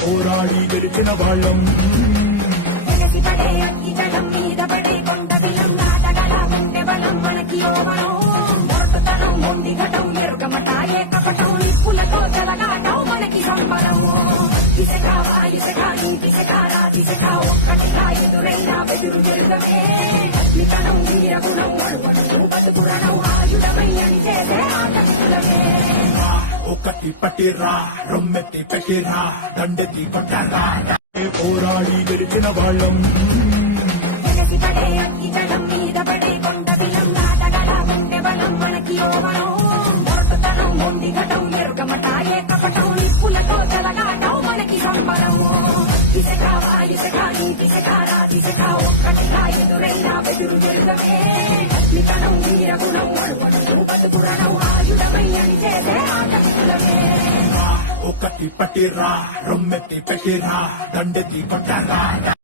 పోరాడి గెలిచిన వాళ్ళం వెనసి పడే అగ్గి జలం మీద పడే కొండ బిలం నాటగల గుండె బలం మనకి ఓవరం మొరటుతనం మొండి ఘటం ఎరుగమట ఏకపటం నిప్పులతో జలగాటం మనకి సంబరం దిశగా వాయుశగా నీ దిశగారా దిశగా ఒక్కటిగా ఎదురైనా బెదురు జరుగమే నితనం వీరగుణం అడుగడు బతుకురణం ఆయుధమై అని చేసే ఆటమే ఒకటి పట్టిరా రొమ్మెత్తి పెట్టిరా దండెత్తి కొట్టరా పోరాడి గెలిచిన వాళ్ళం వెనసి పడే అగ్గి జలం మీద పడే కొండ బిలం నాటగల గుండె బలం మనకి ఓవరం మొరటుతనం మొండి ఘటం ఎరుగమట ఏకపటం నిప్పులతో జలగాటం మనకి సంబరం దిశగా వాయుశగా నీ దిశగారా దిశగా ఒక్కటిగా ఎదురైనా బెదురు జరుగమే నితనం వీరగుణం అడుగడు బతుకురణం ఆయుధమై అని చేసే ఆటమే ఒకటి పట్టిరా రొమ్మెత్తి పెట్టిరా దండెత్తి కొట్టరా